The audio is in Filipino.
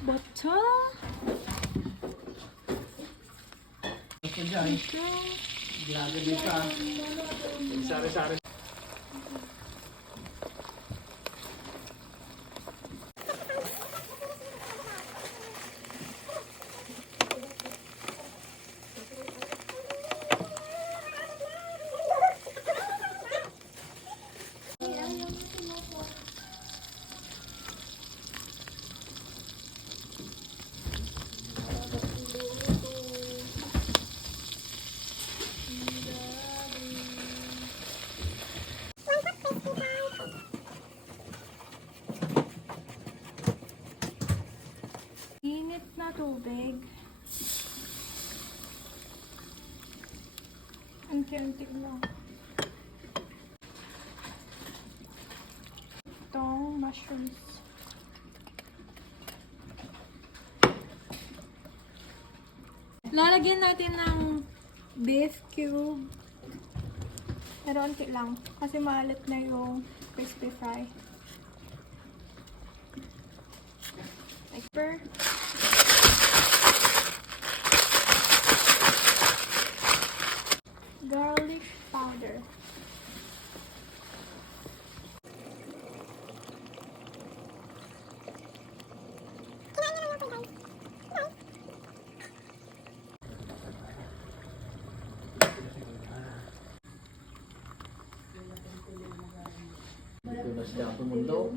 Bata? Ito dyan. Ginagabit ka. Sari-sari. Init na tubig. Unti-unti lang. Itong mushrooms. Lalagyan natin ng beef cube. Pero unti lang. Kasi maalat na yung crispy fry. Pepper. Garlic powder. Ito na siya pumundo.